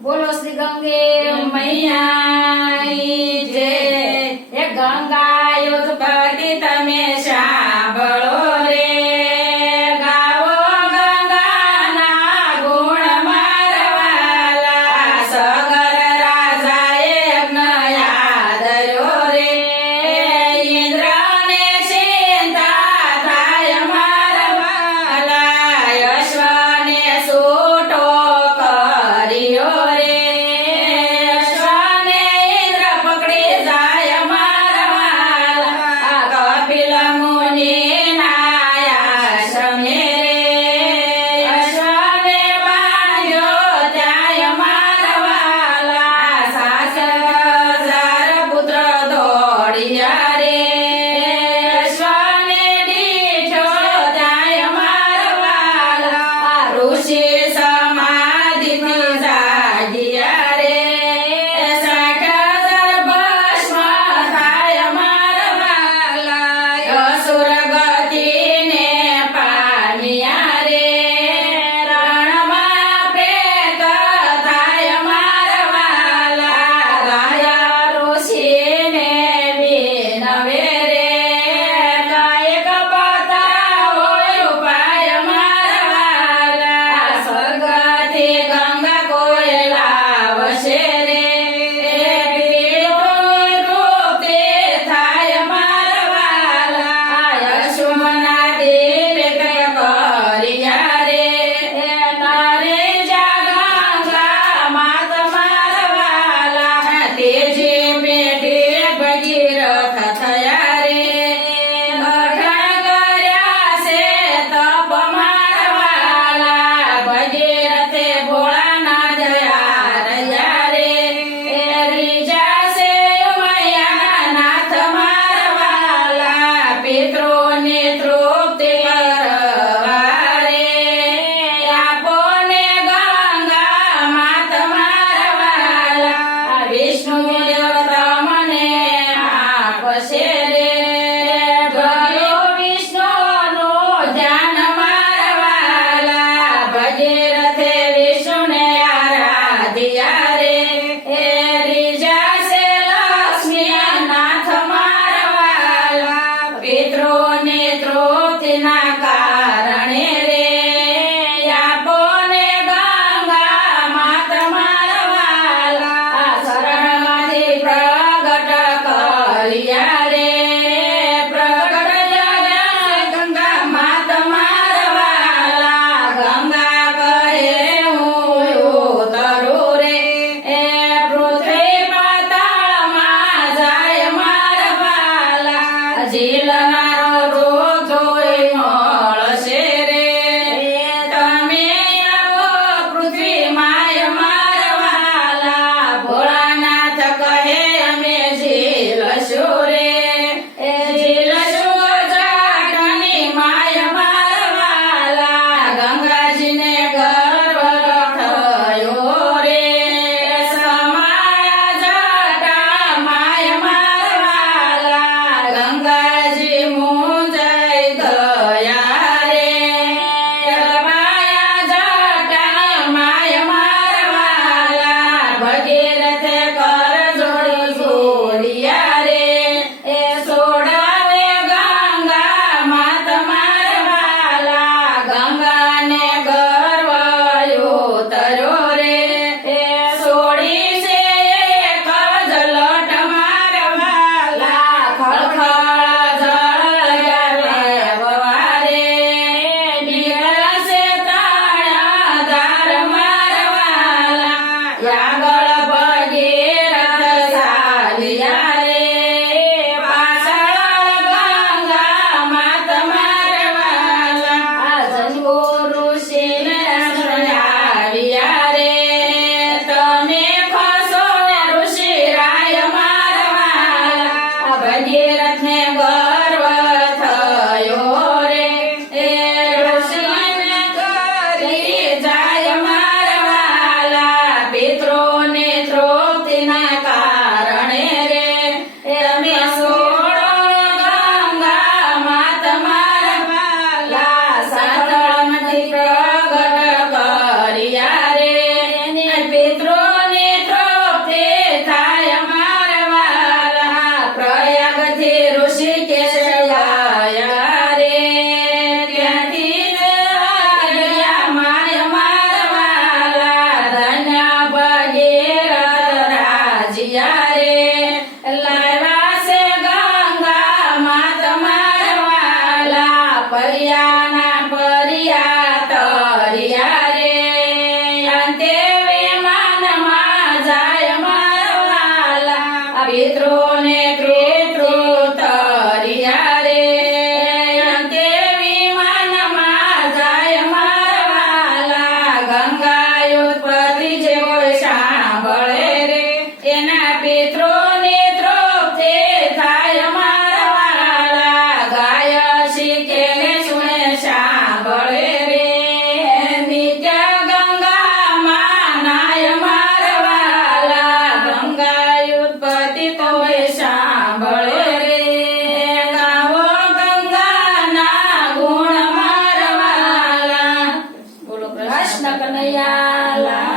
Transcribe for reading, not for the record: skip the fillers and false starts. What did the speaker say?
બોલો શ્રી ગંગે મૈયા જય. એ ગંગા ઉત્પત્તિ તમે સાંભળો રે, ગાવો ગંગાના ગુણ મારવાલા. સગર રાજાએ યજ્ઞ આદર્યો રે, ઇન્દ્રને ચિંતા થાય મારવાલા. અશ્વને સૂટો કર્યો રે, અશ્વને ઇન્દ્ર પકડી જાય મારવાલા. કપિલ મુનિના આશ્રમે રે, અશ્વને બાંધ્યો ત્યાં મારવાલા. 60,000 પુત્ર દોડ્યા રે, અશ્વને દીઠો ત્યાં મારવાલા. ઋષિ સમાધિથી જાગ્યા રે, 60,000 ભસ્મ થાય મારવાલા. અસુર ગતિને પામ્યા રે, રણમાં પ્રેત થાય મારવાલા. રાજા ઋષિને વિનવે રે, કાયક બતાવો ઉપાય મારવાલા. સ્વર્ગથી ગંગા કોઈ લાવશે રે, પીળું રૂપ તે થાય મારવાલા. યશોના દિલ કંઈ કર્યા રે, તારે જાગંગા માત મારવાલા. તેજી પેઢી ભગીરથ થયા રે, અઢાર કર્યા છે તપ મારવાલા. ભગીરથે ભોળા પિતૃને પિતૃ તર્યા રે અંતે વિમાનમાં જાય મારવાલા ગંગા ઉત્પત્તિ જેવો સાંભળે રે એના પિતૃને તૃપ્તિ થાય મારવાલા ગાય શીખે ને સુણે સાંભળે રે નિત્ય ગંગામાં નાય મારવાલા ગંગા ઉત્પત્તિ તોય સાંભળે રે ગાવો ગંગાના ગુણ મારવાલા બોલો કૃષ્ણ કનૈયા લાલ